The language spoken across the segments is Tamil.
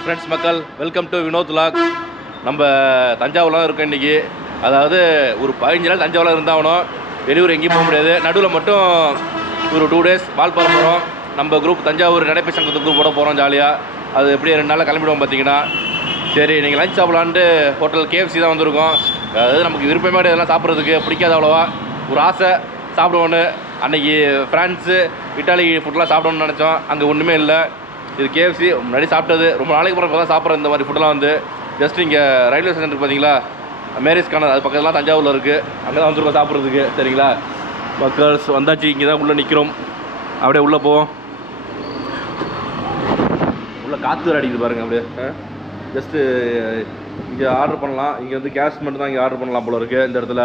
ஃப்ரெண்ட்ஸ் மக்கள், வெல்கம் டு வினோத் விலாக். நம்ம தஞ்சாவூர்லாம் இருக்கோம் இன்றைக்கி. அதாவது ஒரு 15 நாள் தஞ்சாவூரில் இருந்தாகணும், வெளியூர் எங்கேயும் போக முடியாது. நடுவில் மட்டும் ஒரு 2 days வால்பாறை போகிறோம். நம்ம குரூப் தஞ்சாவூர் நடைப்பை சங்கத்து குரூப்போட போகிறோம் ஜாலியாக. அது எப்படி 2 நாளில் கிளம்பிடுவோம் பார்த்தீங்கன்னா. சரி, நீங்கள் லஞ்ச் சாப்பிட்லான்ட்டு ஹோட்டல் KFC தான் வந்திருக்கோம். அதாவது நமக்கு விருப்பமே இதெல்லாம் சாப்பிட்றதுக்கு பிடிக்காது அவ்வளோவா, ஒரு ஆசை சாப்பிடுவோன்னு. அன்றைக்கி ஃப்ரான்ஸு இட்டாலி ஃபுட்லாம் சாப்பிடணும்னு நினச்சோம், அங்கே ஒன்றுமே இல்லை. இது KFC முன்னாடி சாப்பிட்டது, ரொம்ப நாளைக்கு அப்புறம் இப்போ தான் சாப்பிட்ற இந்த மாதிரி ஃபுட்டெல்லாம் வந்து. ஜஸ்ட் இங்கே ரயில்வே ஸ்டேஷன் இருக்குது பார்த்தீங்களா, மேரேஜ் கார்னர், அது பக்கத்துலாம் தஞ்சாவூரில் இருக்குது. அங்கே தான் வந்துருக்கோம் சாப்பிட்றதுக்கு. சரிங்களா மக்கள்ஸ், வந்தாச்சு. இங்கே தான் உள்ளே நிற்கிறோம். அப்படியே உள்ளே போவோம். உள்ளே காற்று வேறு அடிக்குது பாருங்கள். அப்படியே ஜஸ்ட்டு இங்கே ஆர்டர் பண்ணலாம். இங்கே வந்து கேஷ் மட்டும் தான் இங்கே ஆர்டர் பண்ணலாம் போல இருக்குது இந்த இடத்துல.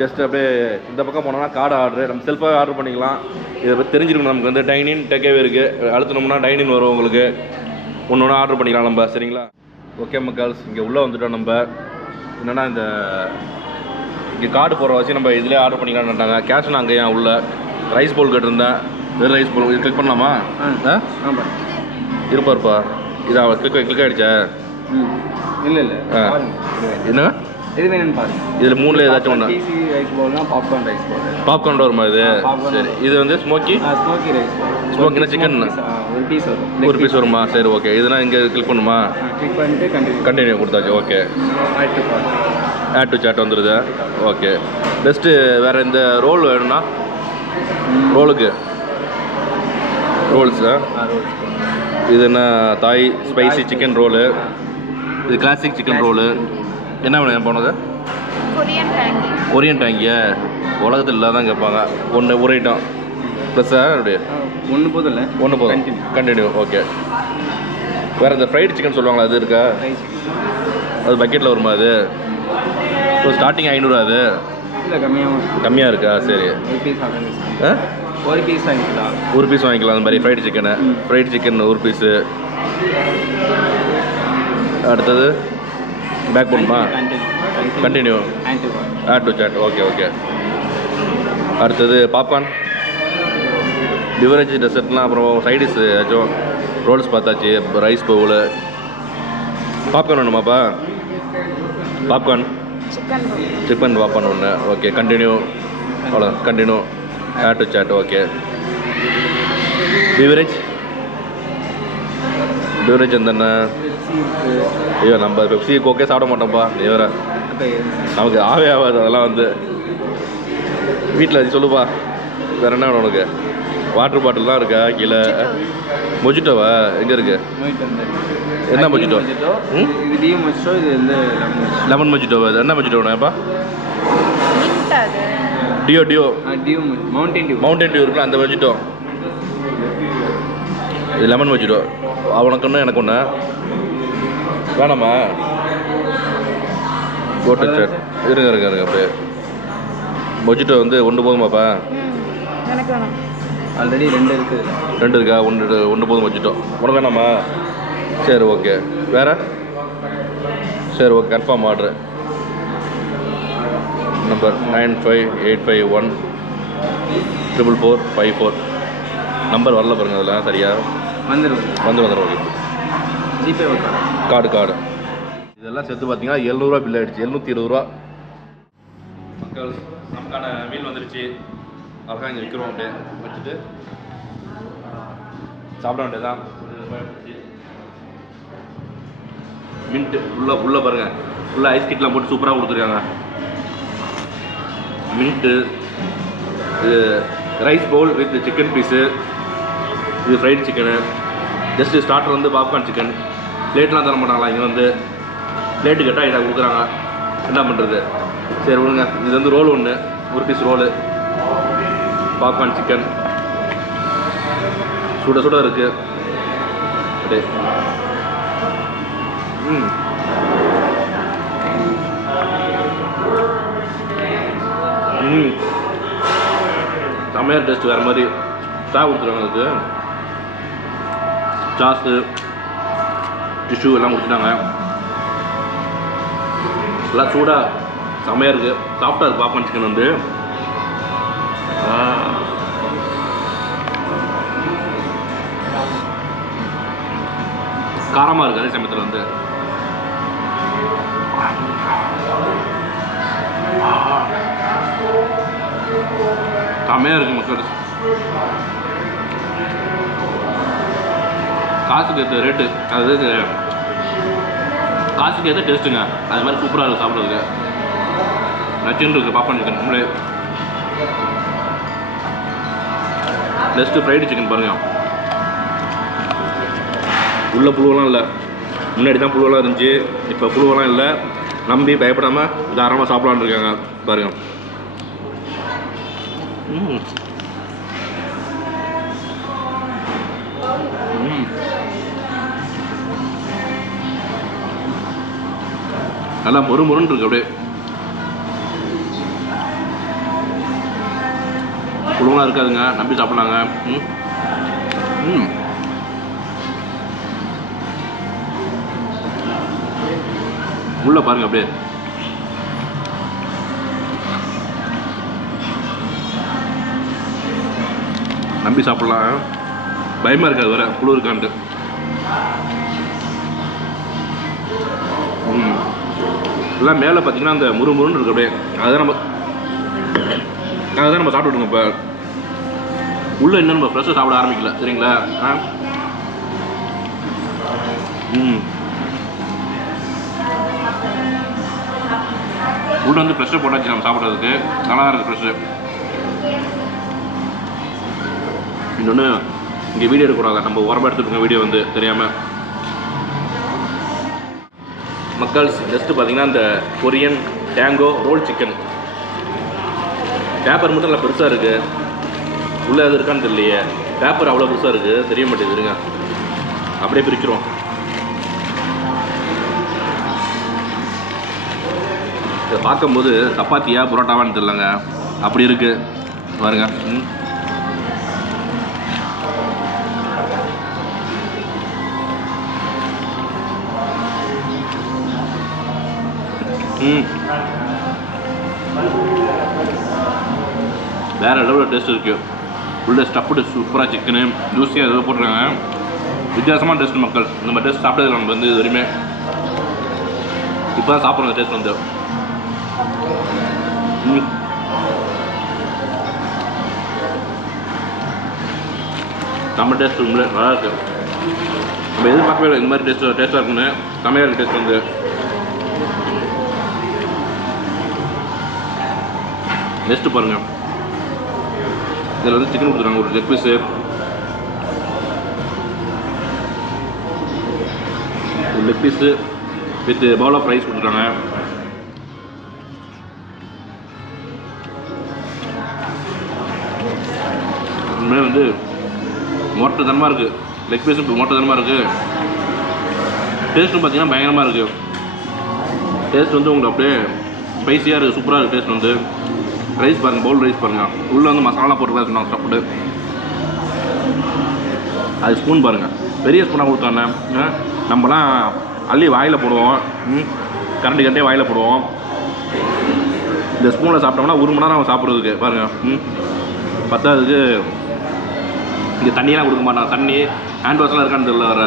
ஜஸ்ட் அப்படியே இந்த பக்கம் போனோம்னா கார்டு ஆர்டரு, நம்ம செல்ஃபாகவே ஆர்டர் பண்ணிக்கலாம். இதை பற்றி தெரிஞ்சிருக்கணும். நமக்கு வந்து டைனின் டேக்கவே இருக்குது. அழுத்தினோம்னா டைனின் வரும் உங்களுக்கு. ஒன்று ஒன்று ஆர்டர் பண்ணிக்கலாம் நம்ம. சரிங்களா ஓகே மக்கள்ஸ், இங்கே உள்ளே வந்துட்டோம். நம்ம என்னென்னா இந்த இங்கே கார்டு போடுற வச்சு நம்ம இதிலே ஆர்டர் பண்ணிக்கலான்ட்டாங்க. கேஷ் நான் அங்கே ஏன் உள்ள ரைஸ் பவுல் கேட்டிருந்தேன். வெறும் ரைஸ் பவுல் இது கிளிக் பண்ணலாமா? இருப்பா இதா கிளிக் ஆகிடுச்சா? இல்லை என்ன இது வேணும்னு பாருங்க. இதில் 3ல் ஏதாச்சும் ஒன்று. ரைஸ் பவுல்னா பாப்கார்ன் ரைஸ் பவுல். பாப்கார்ன் வருமா இது? சரி, இது வந்து ஸ்மோக்கி ரைஸ் பவுல். ஸ்மோக்கினா சிக்கன் ஒரு பீஸ் வரும். ஒரு பீஸ் வருமா? சரி ஓகே. இதெல்லாம் இங்கே கிளிக் பண்ணுமா? கிளிக் பண்ணிட்டு கண்டினியூ கொடுத்தாச்சு. ஓகே, ஆட் டு சாட் வந்துடுது. ஓகே, பெஸ்ட்டு வேறு இந்த ரோல் வேணும்னா ரோலுக்கு ரோல்ஸா? இது என்ன தாய் ஸ்பைசி சிக்கன் ரோலு, இது கிளாசிக் சிக்கன் ரோலு. என்ன வேணும் போனது? கொரியன் டேங்கியா? உலகத்தில் இல்லாதான் கேட்பாங்க. ஒரு ஐட்டம் ப்ளஸ்ஸா? அப்படியே ஒன்று போதும். கண்டினியூ. ஓகே, வேறு இந்த ஃப்ரைடு சிக்கன் சொல்லுவாங்களா, அது இருக்கா? அது பக்கெட்டில் வருமா? அது ஸோ ஸ்டார்டிங் 500 அது? இல்லை, கம்மியாக இருக்கா? சரி, ஒரு பீஸ் வாங்கிக்கலாம். ஒரு பீஸ் வாங்கிக்கலாம். அந்த மாதிரி ஃப்ரைடு சிக்கன் ஒரு பீஸு. அடுத்தது பேக் பண்ணுமா? Continue, add to chat. Okay. அடுத்தது பாப்கார்ன், பிவரேஜ், டெசர்ட்லாம், அப்புறம் சைடிஸ் ஏதாச்சும் ரோல்ஸ் பார்த்தாச்சு. ரைஸ் பவுல், பாப்கார்ன் வேணுமாப்பா? பாப்கார்ன் சிக்கன் பாப்கார்ன் ஒன்று. Okay, continue. அவ்வளோ, continue, add to chat. Okay, beverage அந்த ஐயோ, நம்ம பெப்சி கோக்கே சாப்பிட மாட்டோம்ப்பா. நீ வேறு, நமக்கு ஆகாது அதெல்லாம். வந்து வீட்டில் அது சொல்லுப்பா. வேறு என்ன வேணும் உனக்கு? வாட்டர் பாட்டில் தான் இருக்கா கீழே? மொஜிட்டோவா? எங்கே இருக்கு? என்ன மொஜிட்டோ? லெமன் மொஜிட்டோவா? இது என்ன மொஜிட்டோ வேணும்ப்பா? டியோ மவுண்டன் டியூ இருக்குல்ல, அந்த மொஜிட்டோ. இது லெமன் மொஜிட்டோ. அவனுக்கு ஒன்று எனக்கு ஒன்று வேணாமா? கோட்டை சார் இருங்க. அப்படியே மொஜிட்டோ வந்து ஒன்று போதுமாப்பா? ஆல்ரெடி 2 இருக்கா? ஒன்று போதும் மொஜிட்டோ. உனக்கு வேணாமா? சரி ஓகே. வேறு? சரி okay, confirm order. Number 9585144454. Number வரல பாருங்க. அதில் சரியா வந்துடும். ஓகே, ஜிபே கார்டு இதெல்லாம் சேர்த்து பார்த்தீங்கன்னா 700 பில் ஆகிடுச்சு. 720 மக்கள். நமக்கான மீல் வந்துடுச்சு. அழகாக இங்கே விற்கிறோம். அப்படியே வச்சுட்டு சாப்பிட வேண்டியதான். மின்ட்டு உள்ளே பாருங்கள். ஃபுல்லாக ஐஸ் கிட்லாம் போட்டு சூப்பராக கொடுத்துருக்காங்க. மின்ட்டு, இது rice bowl with chicken piece, இது ஃப்ரைடு சிக்கனு. ஜஸ்ட்டு ஸ்டார்டர் வந்து பாப்கார்ன் சிக்கன். பிளேட்லாம் தர மாட்டாங்களா? இங்கே வந்து பிளேட்டு கேட்டால் இதை கொடுக்குறாங்க. என்ன பண்ணுறது? சரி விடுங்க. இது வந்து ரோல் ஒன்று, ஒரு பீஸ் ரோலு, பாப்கார்ன் சிக்கன் சுட இருக்குது. அப்படியே செம்மையாக டேஸ்ட். வேறு மாதிரி சாப்பிட்டு கொடுத்துருவாங்க. அதுக்கு சாஸு, டிஷ்யூ எல்லாம் கொடுத்துட்டாங்க. எல்லாம் சூடாக செம்மையாக இருக்குது. சாஃப்டாக இருக்குது பாப்கார்ன் சிக்கன் வந்து. காரமாக இருக்குது அதே சமயத்தில் வந்து செம்மையாக இருக்குது மக்கள். காசுக்கு ஏற்ற ரேட்டு, அதாவது காசுக்கு ஏற்ற டேஸ்ட்டுங்க. அது மாதிரி சூப்பராக இருக்குது சாப்பிட்றதுக்கு. நச்சுன்னு இருக்குது பாப்கார்ன் சிக்கன். நம்மளே நெக்ஸ்ட்டு ஃப்ரைடு சிக்கன் பாருங்கள். உள்ள புழுவெல்லாம் இல்லை. முன்னாடி தான் புழுவெல்லாம் இருந்துச்சு, இப்போ புழுவெல்லாம் இல்லை. நம்பி பயப்படாமல் தாராளமாக சாப்பிட்லான்னு இருக்காங்க பாருங்கள். நல்லா மொறுன்னு இருக்கு. அப்படியே புழுவெல்லாம் இருக்காதுங்க, நம்பி சாப்பிட்லாங்க. உள்ள பாருங்க அப்படியே நம்பி சாப்பிடலாம். பயமா இருக்காது வர புழு இருக்கான்ட்டு. எல்லாம் மேலே பார்த்தீங்கன்னா அந்த முறுமுறுன்னு இருக்கு அப்படியே. அதுதான் நம்ம சாப்பிட்டுருக்கோம். இப்போ உள்ள இன்னும் நம்ம ஃப்ரெஷ்ஷாக சாப்பிட ஆரம்பிக்கல, சரிங்களா? உள்ள வந்து ஃப்ரெஷ்ஷாக போட்டாச்சு நம்ம சாப்பிட்றதுக்கு. நல்லா இருக்குது ஃப்ரெஷ்ஷு. இன்னொன்று இங்கே வீடியோ எடுக்கக்கூடாது, நம்ம உரமாக எடுத்துருக்கோங்க வீடியோ வந்து தெரியாமல். மக்கள் நெக்ஸ்ட்டு பார்த்தீங்கன்னா இந்த Korean tango role chicken. Paper மட்டும் நல்லா பெருசாக இருக்குது. உள்ளே எது இருக்கான்னு தெரியலையே. பேப்பர் அவ்வளோ பெருசாக இருக்குது, தெரிய மாட்டேங்குது. இருங்க அப்படியே பிரிக்கிறோம். இதை பார்க்கும்போது சப்பாத்தியா புரோட்டாவான்னு தெரியலங்க, அப்படி இருக்குது பாருங்க. வேறு லெவலில் டேஸ்ட் இருக்குது. உள்ள ஸ்டஃப்டு சூப்பராக சிக்கனு ஜூஸியாக ஏதோ போட்டுருக்காங்க. வித்தியாசமான டேஸ்ட் மக்கள். இந்த மாதிரி டேஸ்ட் சாப்பிட்டது நம்ம வந்து இது வரையுமே இப்போ தான் சாப்பிட்றோம். டேஸ்ட் வந்து நம்ம டேஸ்ட் உண்மையிலே நல்லா இருக்குது. நம்ம எதிர்பார்க்கவே இல்லை இந்த மாதிரி டேஸ்ட்டாக இருக்குன்னு. செம்மையாக இருக்குது டேஸ்ட் வந்து. நெக்ஸ்ட்டு பாருங்கள், இதில் வந்து சிக்கன் கொடுத்துருக்காங்க, ஒரு லெக் பீஸு, ஒரு leg piece with bowl of rice கொடுத்துருக்காங்க. உண்மையிலே வந்து மொட்டத்தனமாக இருக்குது. லெக் பீஸும் மொட்டத்தனமாக இருக்குது. டேஸ்ட்டும் பார்த்தீங்கன்னா பயங்கரமாக இருக்குது. டேஸ்ட் வந்து உங்களுக்கு அப்படியே ஸ்பைஸியாக இருக்குது, சூப்பராக இருக்குது டேஸ்ட் வந்து. ரைஸ் பாருங்கள், பவுல் ரைஸ் பாருங்கள். உள்ளே வந்து மசாலா போட்டுக்கலாம் சொன்னாங்க சாப்பிட்டு. அது ஸ்பூன் பாருங்கள், பெரிய ஸ்பூனாக கொடுத்தானே. நம்மலாம் அள்ளி வாயில் போடுவோம், கரண்டி வாயில் போடுவோம். இந்த ஸ்பூனில் சாப்பிட்டோம்னா 1 மணி நேரம் சாப்பிட்றதுக்கு பாருங்கள். பத்தாவதுக்கு இங்கே தண்ணியெல்லாம் கொடுக்க மாட்டாங்க. தண்ணி ஹேண்ட் வாஷ்லாம் இருக்கான்னு தெரியல வர.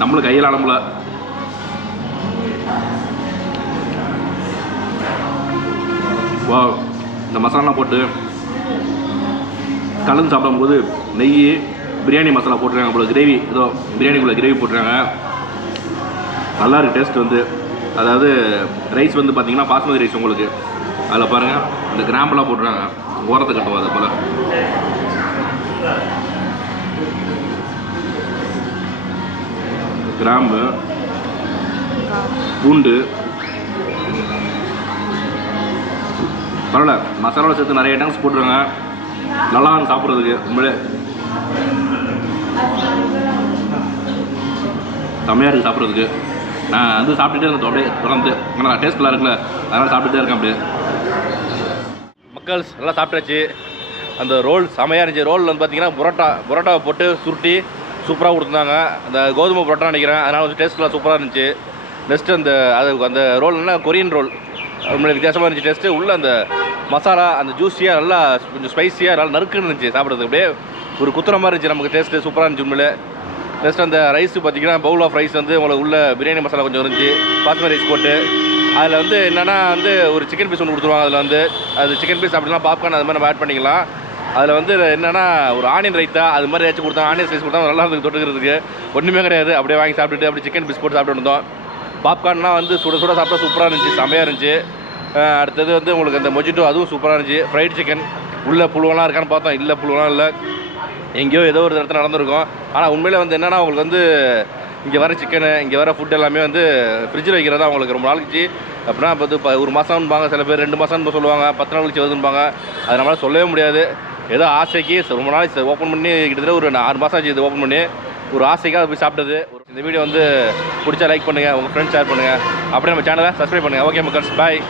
நம்மளுக்கு கையில் அலம்பல. வா, இந்த மசாலா போட்டு கலந்து சாப்பிடும்போது நெய் பிரியாணி மசாலா போட்டுருக்காங்க போல, கிரேவி ஏதோ பிரியாணிக்குள்ளே கிரேவி போட்டுருக்காங்க. நல்லா இருக்குது டேஸ்ட் வந்து. அதாவது ரைஸ் வந்து பார்த்திங்கன்னா பாஸ்மதி ரைஸ் உங்களுக்கு. அதில் பாருங்கள் இந்த கிராம்பெல்லாம் போட்டுருக்காங்க, ஓரத்தை கட்டுவோம் அதை போல். கிராம்பு, பூண்டு, பரவாயில்ல மசாலாவோட சேர்த்து நிறைய ஐட்டம்ஸ் போட்டுருங்க. நல்லா சாப்பிட்றதுக்கு உண்மையிலே செம்மையாக இருக்குது சாப்பிட்றதுக்கு. நான் வந்து சாப்பிட்டுட்டே இருந்தேன் அப்படியே தொடர்ந்து. ஆனால் டேஸ்ட் நல்லா இருக்குல்ல, அதனால் சாப்பிட்டுட்டே இருக்கேன் அப்படியே. மக்கள் நல்லா சாப்பிட்டாச்சு. அந்த ரோல் செம்மையாக இருந்துச்சு. ரோல் வந்து பார்த்திங்கன்னா புரோட்டாவை போட்டு சுருட்டி சூப்பராக கொடுத்துருந்தாங்க. அந்த கோதுமை புரோட்டா நினைக்கிறேன், அதனால் வந்து டேஸ்ட்லாம் சூப்பராக இருந்துச்சு. நெக்ஸ்ட்டு அந்த ரோல்னா கொரியன் ரோல் உண்மையிலே வித்தியாசமாக இருந்துச்சு டேஸ்ட்டு. உள்ளே அந்த மசாலா அந்த ஜூஸியாக நல்லா கொஞ்சம் ஸ்பைஸியாக நல்லா நறுக்குன்னு இருந்துச்சு சாப்பிட்றதுக்கு. அப்படியே ஒரு குத்துற மாதிரி இருந்துச்சு நமக்கு. டேஸ்ட்டு சூப்பராக இருந்துச்சு உண்மையிலே. நெக்ஸ்ட் அந்த ரைஸ் பார்த்தீங்கன்னா பவுல் ஆஃப் ரைஸ் வந்து உங்களுக்கு உள்ள பிரியாணி மசாலா கொஞ்சம் இருந்துச்சு, பாஸ்மதி ரைஸ் போட்டு. அதில் வந்து என்னென்னா வந்து ஒரு சிக்கன் பீஸ் ஒன்று கொடுத்துருவாங்க. அதில் வந்து அது சிக்கன் பீஸ் அப்படிலாம் பாப்கார்ன் அது மாதிரி நம்ம ஆட் பண்ணிக்கலாம். அதில் வந்து என்னென்னா ஒரு ஆனியன் ரைத்தா அது மாதிரி ஏதாச்சும் கொடுத்தா, ஆனியன் ரைஸ் கொடுத்தா நல்லா இருந்துக்கு தொட்டுக்கிறதுக்கு. ஒன்றுமே கிடையாது, அப்படியே வாங்கி சாப்பிட்டுட்டு அப்படி சிக்கன் பீஸ் போட்டு சாப்பிட்டு இருந்தோம். பாப்கார்ன்லாம் வந்து சுட சுட சாப்பிட்டா சூப்பராக இருந்துச்சு, செம்மையாக இருந்துச்சு. அடுத்தது வந்து உங்களுக்கு அந்த மொஜிட்டோ அதுவும் சூப்பராக இருந்துச்சு. ஃப்ரைட் சிக்கன் உள்ள புழுவெல்லாம் இருக்கான்னு பார்த்தோம், இல்லை புழுவெல்லாம் இல்லை, எங்கேயோ ஏதோ ஒரு இடத்துல நடந்திருக்கும். ஆனால் உண்மையில் வந்து என்னென்னா உங்களுக்கு வந்து இங்கே வர சிக்கனு இங்கே வர ஃபுட் எல்லாமே வந்து ஃப்ரிட்ஜில் வைக்கிறதா அவங்களுக்கு ரொம்ப நாளைக்கு அப்படின்னா இப்போ ஒரு மாதம்பாங்க, சில பேர் 2 மாதம்னு சொல்லுவாங்க, 10 நாள் கழிச்சு வருதுன்பாங்க. அது நம்மளால் சொல்லவே முடியாது. ஏதோ ஆசைக்கு ரொம்ப நாளைக்கு ஓப்பன் பண்ணி கிட்டத்தட்ட ஒரு 6 மாதம் ஆச்சு இது ஓப்பன் பண்ணி, ஒரு ஆசைக்காக போய் சாப்பிட்டது. இந்த வீடியோ வந்து பிடிச்சா லைக் பண்ணுங்கள், உங்கள் ஃப்ரெண்ட்ஸ் ஷேர் பண்ணுங்கள், அப்படியே நம்ம சேனலை சப்ஸ்கிரைப் பண்ணுங்கள். ஓகே மக்கள்ஸ், பாய்.